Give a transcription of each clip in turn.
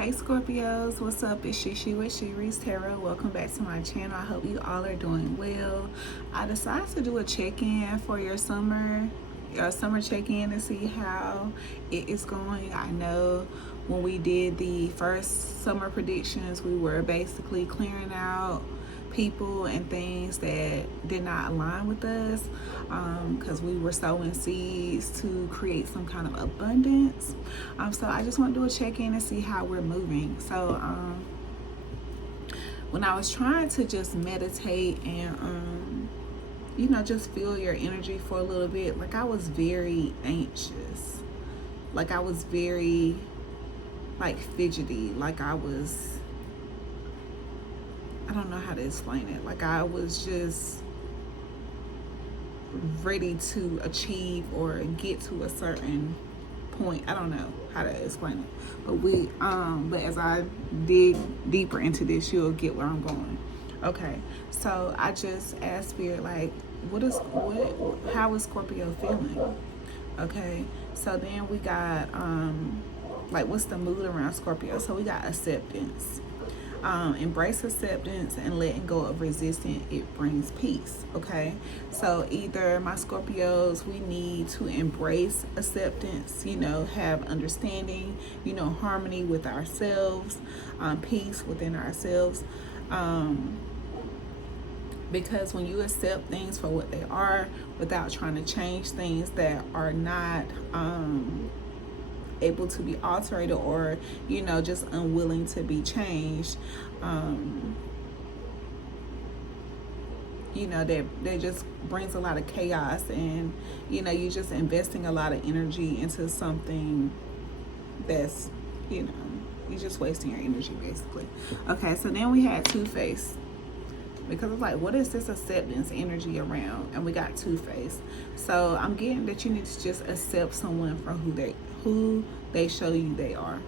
Hey Scorpios, what's up? It's Shishi with Shiri's Tarot. Welcome back to my channel. I hope you all are doing well. I decided to do a check-in for your summer check-in to see how it is going. I know when we did the first summer predictions, we were basically clearing out people and things that did not align with us because we were sowing seeds to create some kind of abundance. So I just want to do a check-in and see how we're moving. So when I was trying to just meditate and just feel your energy for a little bit, like I was very anxious, like I was very fidgety, like I don't know how to explain it. Like I was just ready to achieve or get to a certain point. I don't know how to explain it. But as I dig deeper into this, you'll get where I'm going. Okay. So I just asked Spirit, like, how is Scorpio feeling? Okay. So then we got what's the mood around Scorpio? So we got acceptance. Embrace acceptance and letting go of resistance, it brings peace. Okay, so either my Scorpios, we need to embrace acceptance, have understanding, harmony with ourselves, peace within ourselves, because when you accept things for what they are without trying to change things that are not able to be altered, or just unwilling to be changed, that just brings a lot of chaos, and you're just investing a lot of energy into something that's you're just wasting your energy basically. Okay, so then we had Two-Face, because it's like, what is this acceptance energy around? And we got Two-Face. So I'm getting that you need to just accept someone for who they show you they are.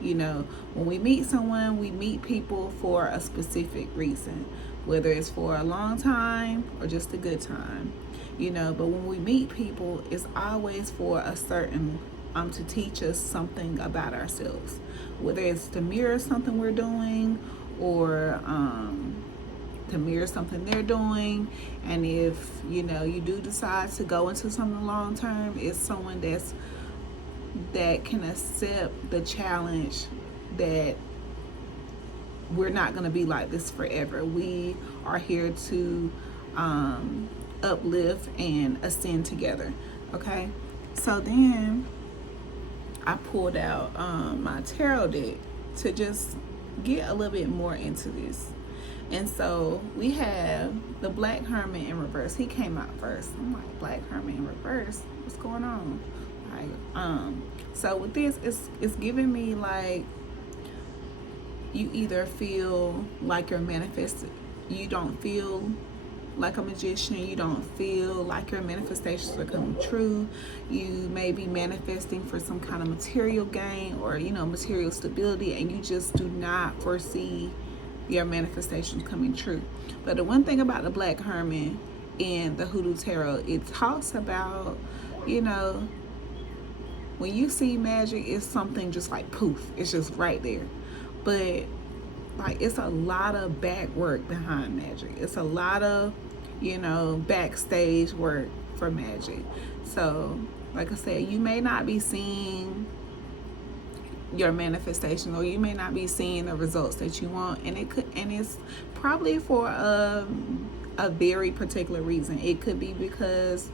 When we meet someone, we meet people for a specific reason, whether it's for a long time or just a good time, but when we meet people, it's always for a certain to teach us something about ourselves, whether it's to mirror something we're doing, or to mirror something they're doing. And if you do decide to go into something long term, it's someone that can accept the challenge that we're not going to be like this forever. We are here to uplift and ascend together. Okay, so then I pulled out my tarot deck to just get a little bit more into this. And so we have the Black Hermit in reverse. He came out first. I'm like, Black Hermit in reverse? What's going on? So with this, it's giving me like you either feel like you're manifesting, you don't feel like a magician, you don't feel like your manifestations are coming true. You may be manifesting for some kind of material gain or material stability, and you just do not foresee your manifestations coming true. But the one thing about the Black Hermit in the Hoodoo Tarot, it talks about when you see magic, it's something just like poof, it's just right there. But it's a lot of back work behind magic. It's a lot of backstage work for magic. So like I said, you may not be seeing your manifestation, or you may not be seeing the results that you want, and it's probably for a very particular reason. It could be because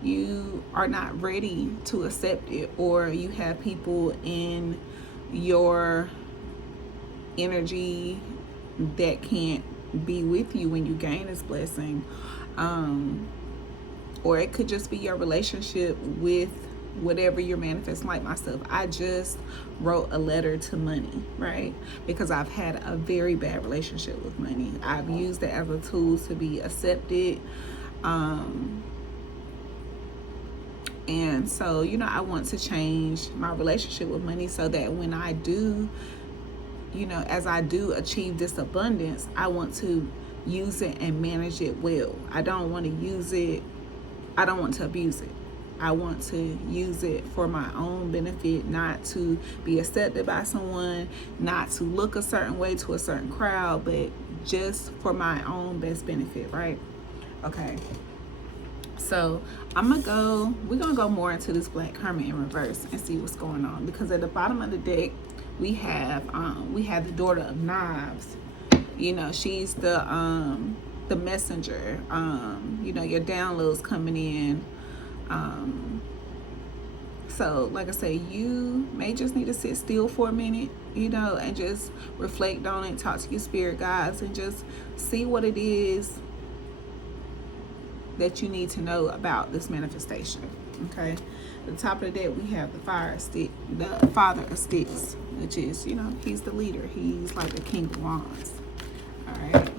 you are not ready to accept it, or you have people in your energy that can't be with you when you gain this blessing, or it could just be your relationship with whatever you're manifesting. Like myself, I just wrote a letter to money, right? Because I've had a very bad relationship with money. I've used it as a tool to be accepted, and so I want to change my relationship with money, so that when I do, as I do achieve this abundance, I want to use it and manage it well. I don't want to use it, I don't want to abuse it. I want to use it for my own benefit, not to be accepted by someone, not to look a certain way to a certain crowd, but just for my own best benefit, right? Okay. So we're gonna go more into this Black Hermit in reverse and see what's going on, because at the bottom of the deck we have the Daughter of Knives. You know, she's the messenger. You know, your downloads coming in. So like I say, you may just need to sit still for a minute, you know, and just reflect on it, talk to your spirit guides, and just see what it is that you need to know about this manifestation. Okay, at the top of the deck we have the Father of Sticks, which is, you know, he's the leader. He's like the King of Wands. All right.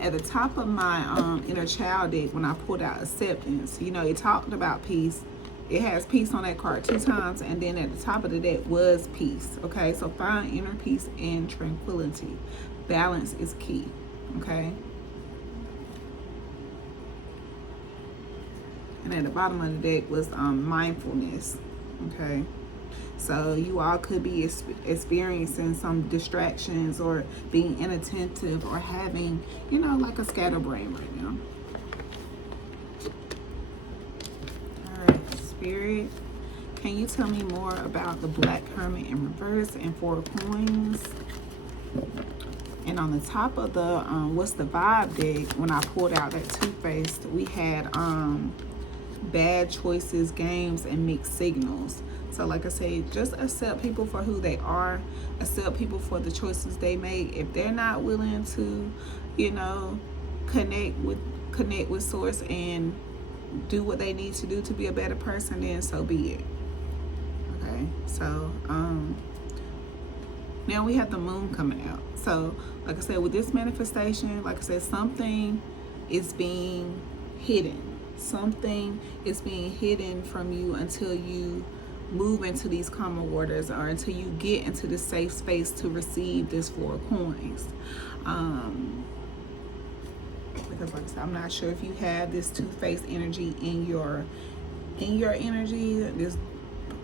At the top of my inner child deck, when I pulled out Acceptance, you know, it talked about peace. It has peace on that card 2 times, and then at the top of the deck was peace. Okay, so find inner peace and tranquility. Balance is key. Okay. And at the bottom of the deck was mindfulness. Okay. So you all could be experiencing some distractions or being inattentive or having, you know, like a scatterbrain right now. All right, Spirit, can you tell me more about the Black Hermit in reverse and 4 coins? And on the top of the What's the Vibe deck, when I pulled out that Two-Faced, we had bad choices, games, and mixed signals. So like I say, just accept people for who they are. Accept people for the choices they make. If they're not willing to, you know, connect with Source and do what they need to do to be a better person, then so be it. Okay, so now we have the Moon coming out. So like I said, with this manifestation, like I said, something is being hidden. Something is being hidden from you until you move into these calmer waters, or until you get into the safe space to receive this 4 coins. Because like I said, I'm not sure if you have this Two-Faced energy in your energy. There's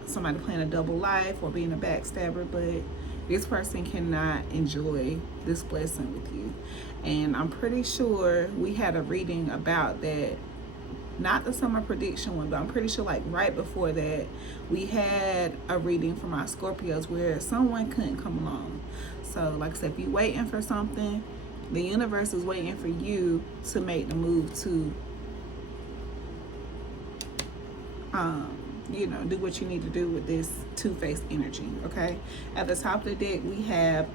somebody playing a double life or being a backstabber, but this person cannot enjoy this blessing with you. And I'm pretty sure we had a reading about that. Not the summer prediction one, but I'm pretty sure like right before that we had a reading from our Scorpios where someone couldn't come along. So like I said, if you're waiting for something, the universe is waiting for you to make the move to you know, do what you need to do with this Two-Faced energy. Okay, at the top of the deck we have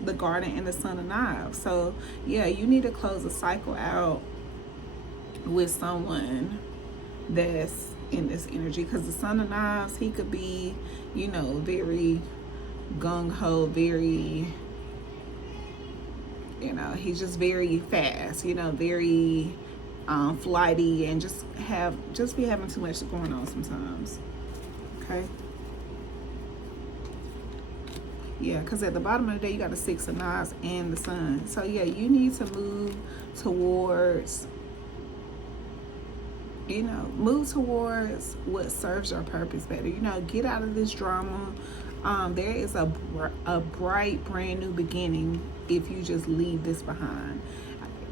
the Garden and the Son of Knives. So yeah, you need to close a cycle out with someone that's in this energy, because the Son of Knives, he could be, you know, very gung-ho, very, you know, he's just very fast, you know, very flighty, and just be having too much going on sometimes. Okay, yeah, because at the bottom of the day you got the 6 of Knives and the Sun. So yeah, you need to move towards, you know, move towards what serves your purpose better. You know, get out of this drama. There is a bright, brand new beginning if you just leave this behind.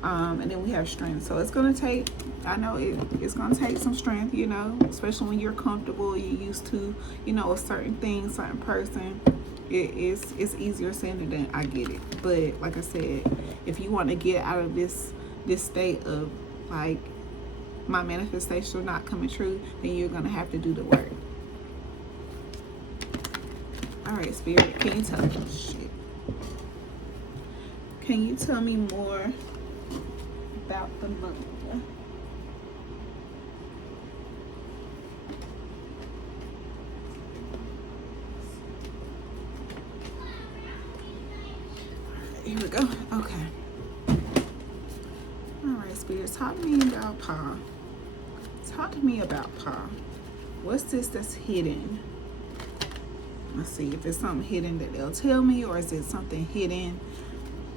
And then we have strength. So it's going to take, I know it's going to take some strength, you know, especially when you're comfortable, you're used to, you know, a certain thing, certain person. It's easier said than done. I get it. But like I said, if you want to get out of this state of like, my manifestation not coming true, then you're gonna have to do the work. All right, Spirit, can you tell me Can you tell me more about the Moon? Here we go. Okay. All right, Spirit, talk to me about Pa. Talk to me about Pa. What's this that's hidden? Let's see if it's something hidden that they'll tell me, or is it something hidden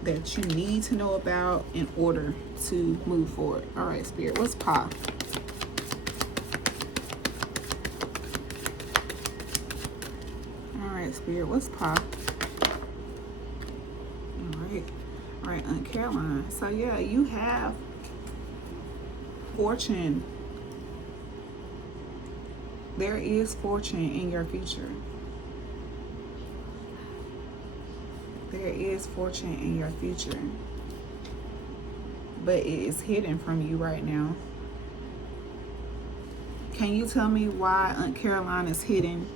that you need to know about in order to move forward? All right, Spirit, what's Pa? Spirit, what's pop? All right, Aunt Caroline. So yeah, you have fortune. There is fortune in your future. There is fortune in your future. But it is hidden from you right now. Can you tell me why Aunt Caroline is hidden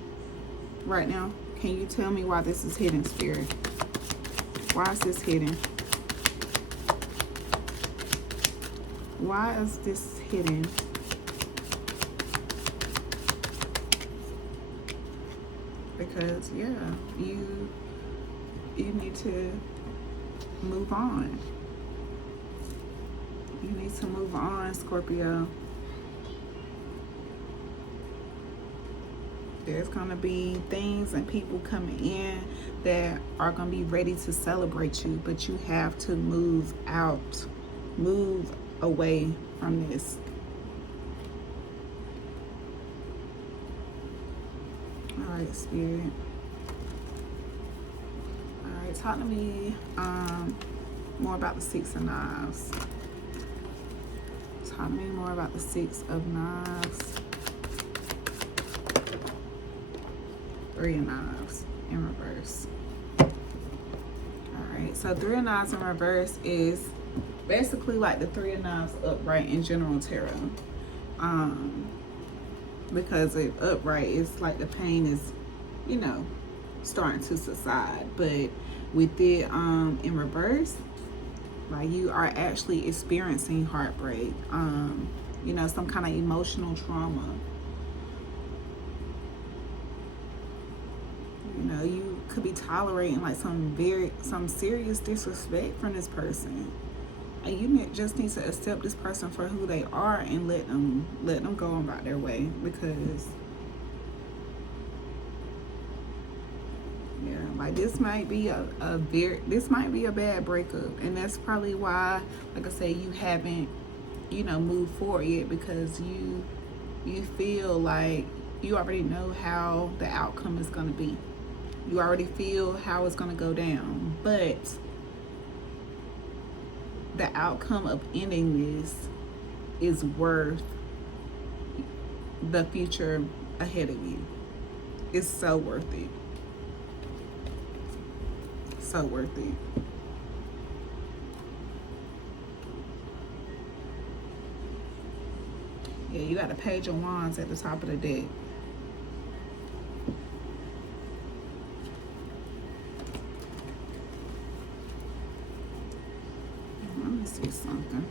right now? Can you tell me why this is hidden, Spirit? Why is this hidden? Why is this hidden? Because, yeah, you need to move on. You need to move on, Scorpio. There's going to be things and people coming in that are going to be ready to celebrate you, but you have to move out, move away from this. All right, Spirit. All right, talk to me more about the Six of Knives. Talk to me more about the Six of Knives. Three of Knives in reverse. All right, so Three of Knives in reverse is basically like the Three of Knives upright in general tarot. Because it upright, it's like the pain is, you know, starting to subside. But with it in reverse, like you are actually experiencing heartbreak, you know, some kind of emotional trauma. You know, you could be tolerating like some serious disrespect from this person. And you just need to accept this person for who they are and let them go about their way, because yeah, like this might be this might be a bad breakup, and that's probably why, like I said, you haven't, you know, moved forward yet, because you feel like you already know how the outcome is going to be. You already feel how it's going to go down, but the outcome of ending this is worth the future ahead of you. It's so worth it. So worth it. Yeah, you got a Page of Wands at the top of the deck. Let me see something.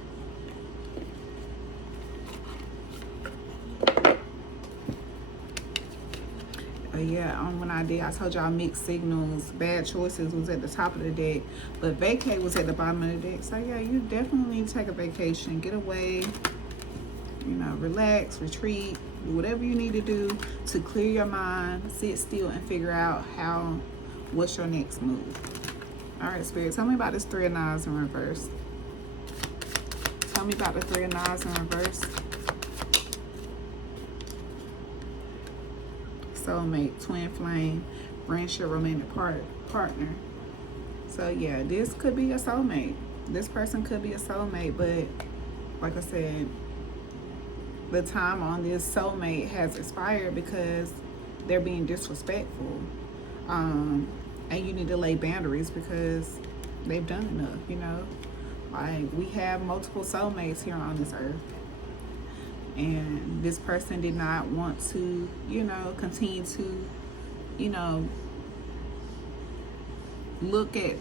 Yeah, when I told y'all mixed signals, bad choices was at the top of the deck, but vacate was at the bottom of the deck. So yeah, you definitely need to take a vacation, get away, you know, relax, retreat, do whatever you need to do to clear your mind, sit still and figure out what's your next move. All right, Spirit, tell me about this Three of Knives in reverse. Tell me about the Three of Knives in reverse. Soulmate, twin flame, friendship, romantic partner. So yeah, this could be a soulmate. This person could be a soulmate, but like I said, the time on this soulmate has expired because they're being disrespectful. And you need to lay boundaries because they've done enough, you know. Like, we have multiple soulmates here on this earth. And this person did not want to, you know, continue to, you know, look at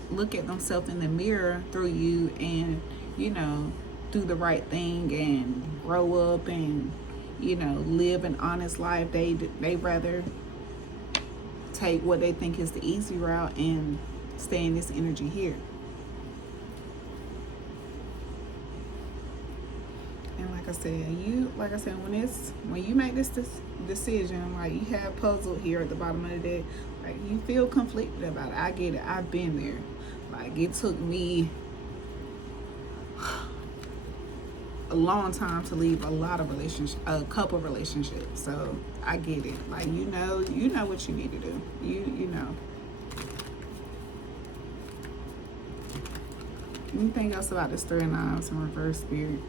themselves in the mirror through you and, you know, do the right thing and grow up and, you know, live an honest life. They rather take what they think is the easy route and stay in this energy here. And like I said, when you make this decision, like you have puzzled here at the bottom of the deck, like you feel conflicted about it. I get it. I've been there. Like, it took me a long time to leave a couple relationships. So I get it. Like, you know what you need to do. You know. Anything else about this Three of Knives in reverse, Spirit?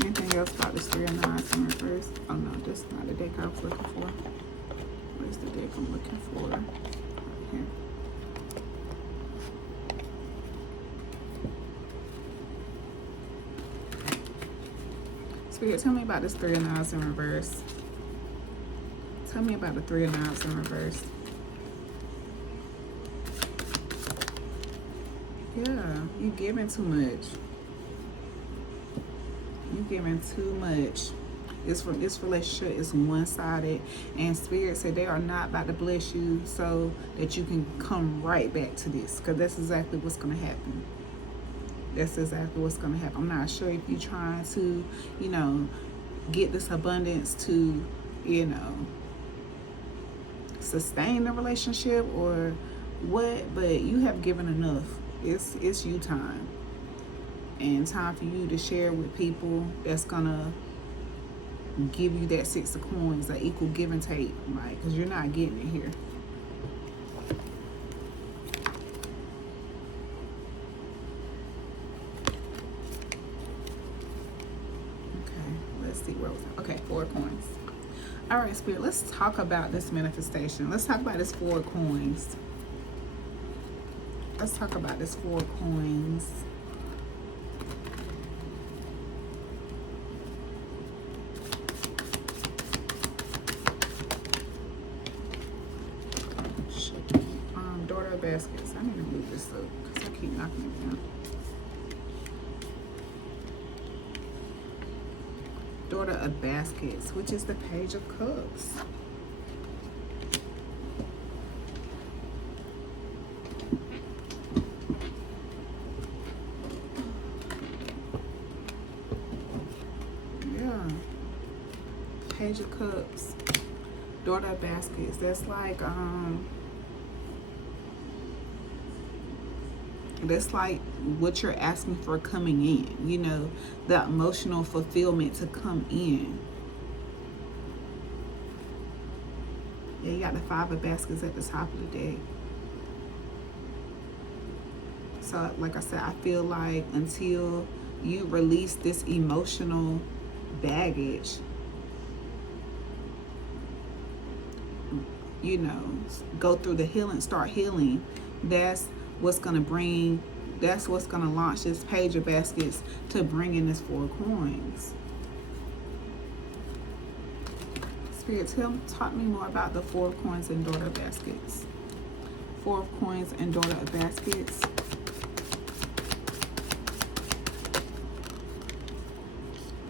Anything else about this Three of Knives in reverse? Oh no, this is not the deck I was looking for. Where's the deck I'm looking for? Right here. Spirit, tell me about this Three of Knives in reverse. Tell me about the Three of Knives in reverse. Yeah, you giving too much. You giving too much. This relationship is one-sided, and Spirit said they are not about to bless you so that you can come right back to this, because that's exactly what's going to happen. That's exactly what's going to happen. I'm not sure if you're trying to, you know, get this abundance to, you know, sustain the relationship or what, but you have given enough. It's you time. And time for you to share with people that's gonna give you that Six of Coins, that equal give and take, right? Because you're not getting it here. Okay, let's see where was it. Okay, 4 coins. All right, Spirit, let's talk about this manifestation. Let's talk about this 4 coins. Let's talk about this 4 coins. Daughter of Baskets. I need to move this up because I keep knocking it down. Daughter of Baskets, which is the Page of Cups. Yeah. Page of Cups. Daughter of Baskets. That's like, that's like what you're asking for coming in, you know, the emotional fulfillment to come in. Yeah, you got the 5 of Baskets at the top of the deck. So, like I said, I feel like until you release this emotional baggage, you know, go through the healing, start healing, that's what's going to launch this Page of Baskets to bring in this 4 coins. Spirit, talk me more about the 4 coins and Daughter of Baskets. 4 coins and Daughter of Baskets.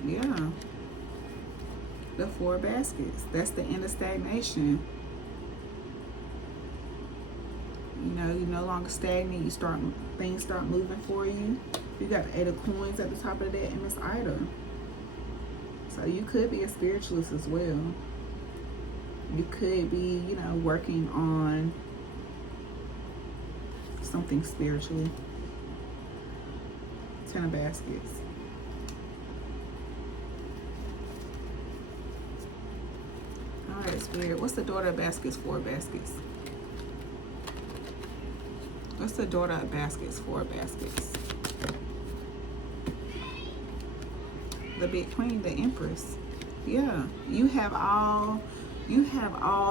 Yeah. The 4 baskets. That's the end of stagnation. You know, you're no longer stagnant. Things start moving for you. You got the 8 of Coins at the top of that and Miss Ida. So you could be a spiritualist as well. You could be, you know, working on something spiritually. 10 of Baskets. All right, Spirit. What's the Daughter of Baskets, 4 baskets? What's the Daughter of Baskets, 4 baskets? The Big Queen, the Empress. Yeah, you have all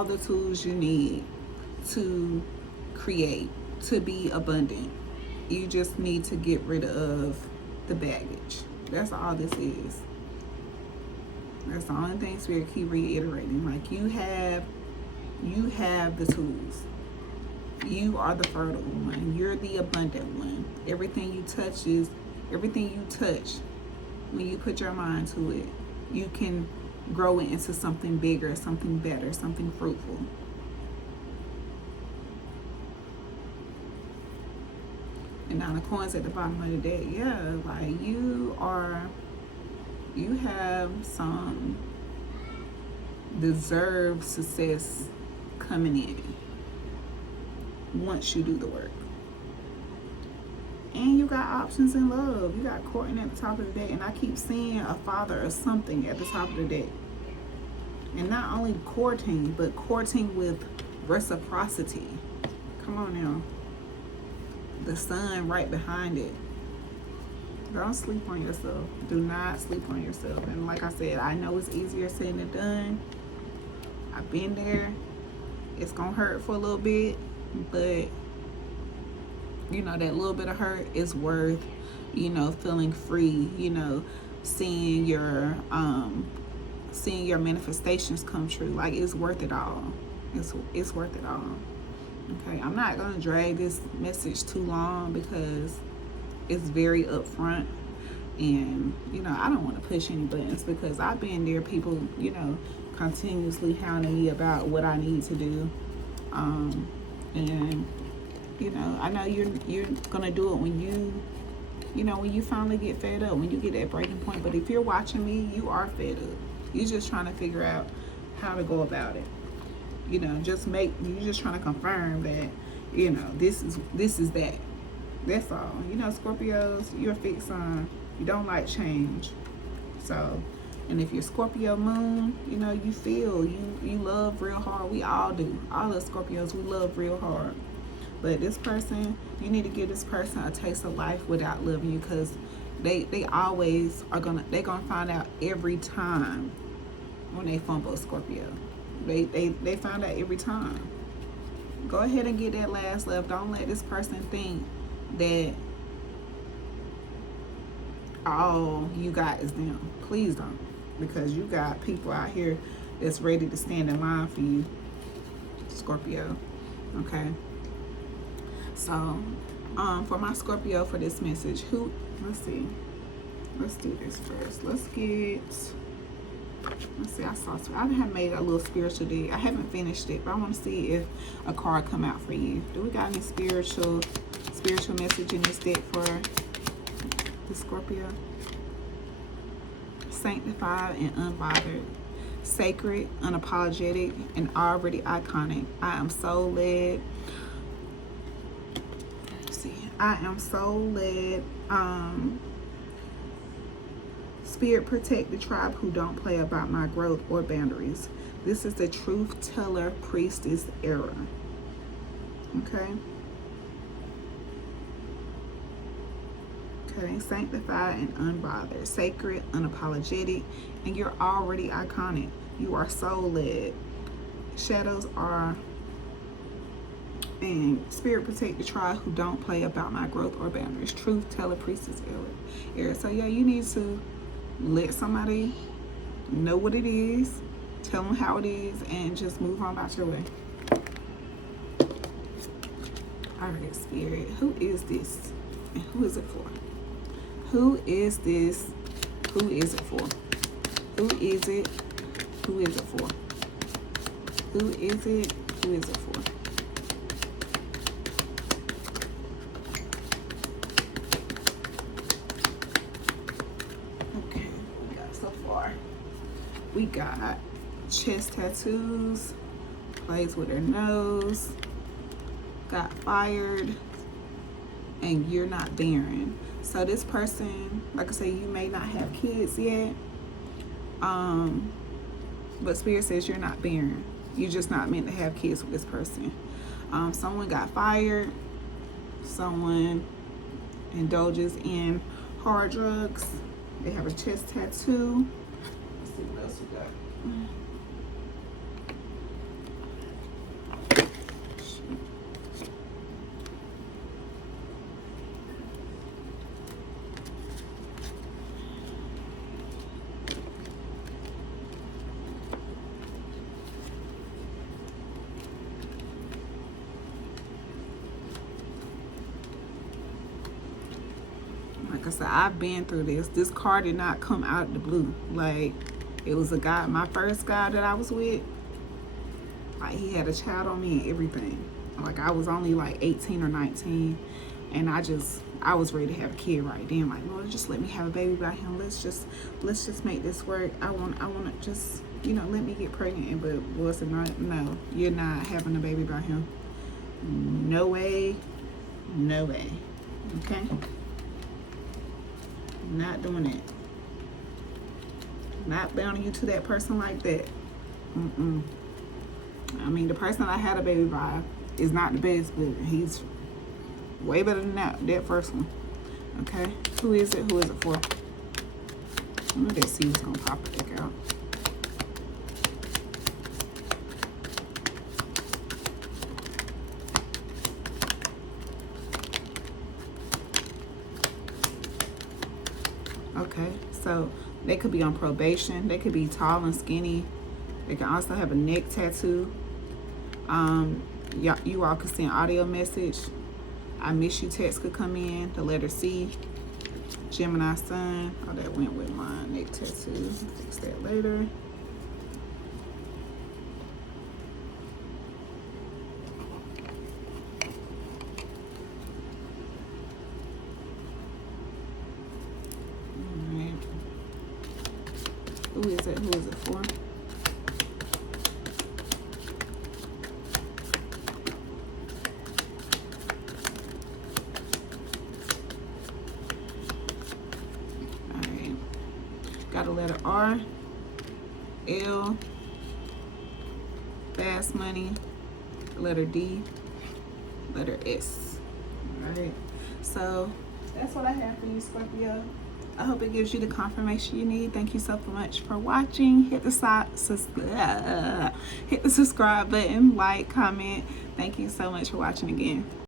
the tools you need to create, to be abundant. You just need to get rid of the baggage. That's all this is. That's the only thing Spirit keep reiterating. Like, you have the tools. You are the fertile one. You're the abundant one. Everything you touch, when you put your mind to it, you can grow it into something bigger, something better, something fruitful. And now the coins at the bottom of the deck, yeah, like you have some deserved success coming in once you do the work. And you got options in love. You got courting at the top of the deck. And I keep seeing a father or something at the top of the deck. And not only courting, but courting with reciprocity. Come on now. the sun right behind it. Don't sleep on yourself. Do not sleep on yourself. And like I said, I know it's easier said than done. I've been there. It's gonna hurt for a little bit, but you know, that little bit of hurt is worth, you know, feeling free, you know, seeing your manifestations come true. Like, it's worth it all. It's worth it all. Okay, I'm not gonna drag this message too long because it's very upfront, and you know, I don't want to push any buttons because I've been there. People, you know, continuously hounding me about what I need to do, and you know, I know you're gonna do it when you know, when you finally get fed up, when you get that breaking point. But if you're watching me, you are fed up. You're just trying to figure out how to go about it. You know, you're just trying to confirm that, you know, this is that. That's all. You know, Scorpios, you're a fixed sign. You don't like change. So, and if you're Scorpio moon, you know, you feel, you love real hard. We all do. All of Scorpios, we love real hard. But this person, you need to give this person a taste of life without loving you, because they always are they're gonna find out every time when they fumble Scorpio. They find out every time. Go ahead and get that last love. Don't let this person think that all you got is them. Please don't, because you got people out here that's ready to stand in line for you, Scorpio. Okay, so for my Scorpio, for this message, let's see, let's do this first. Let's see, I have made a little spiritual deck. I haven't finished it, but I want to see if a card come out for you. Do we got any spiritual message in this deck for the Scorpio? Sanctified and unbothered, sacred, unapologetic, and already iconic. I am so led. I am so led. Spirit, protect the tribe who don't play about my growth or boundaries. This is the truth teller priestess era. Okay. Okay, sanctified and unbothered, sacred, unapologetic, and you're already iconic. You are soul led. Shadows are, and spirit, protect the tribe who don't play about my growth or boundaries. Truth teller priestess era. So yeah, you need to let somebody know what it is, tell them how it is, and just move on about your way. All right, Spirit, who is this and who is it for? Who is this? Who is it for? Who is it? Who is it for? Who is it? Who is it for? Okay, we got so far. We got chest tattoos, plays with her nose, got fired, and you're not barren. So this person, like I say, you may not have kids yet, but Spirit says you're not barren. You're just not meant to have kids with this person. Someone got fired. Someone indulges in hard drugs. They have a chest tattoo. Let's see what else we got. Like I said, I've been through this. This card did not come out of the blue. Like, it was a guy, my first guy that I was with, like, he had a child on me and everything. Like, I was only like 18 or 19, and I was ready to have a kid right then. Like, Lord, just let me have a baby by him. Let's just make this work. I want to just, you know, let me get pregnant. But Lord said, no, you're not having a baby by him. No way, no way. Okay? Not doing it. Not bounding you to that person like that. I mean, the person I had a baby by is not the best, but he's Way better than that first one. Okay, who is it? Who is it for? I knew that C was gonna pop back out. Okay, so they could be on probation. They could be tall and skinny. They can also have a neck tattoo. You all could send audio message. I miss you text could come in. The letter C. Gemini sun. Oh, that went with my neck tattoo. Fix that later. All right. Who is it? Who is it for? Got a letter R, L, fast money, letter D, letter S. All right, so that's what I have for you, Scorpio. I hope it gives you the confirmation you need. Thank you so much for watching. Hit the subscribe button, like, comment. Thank you so much for watching again.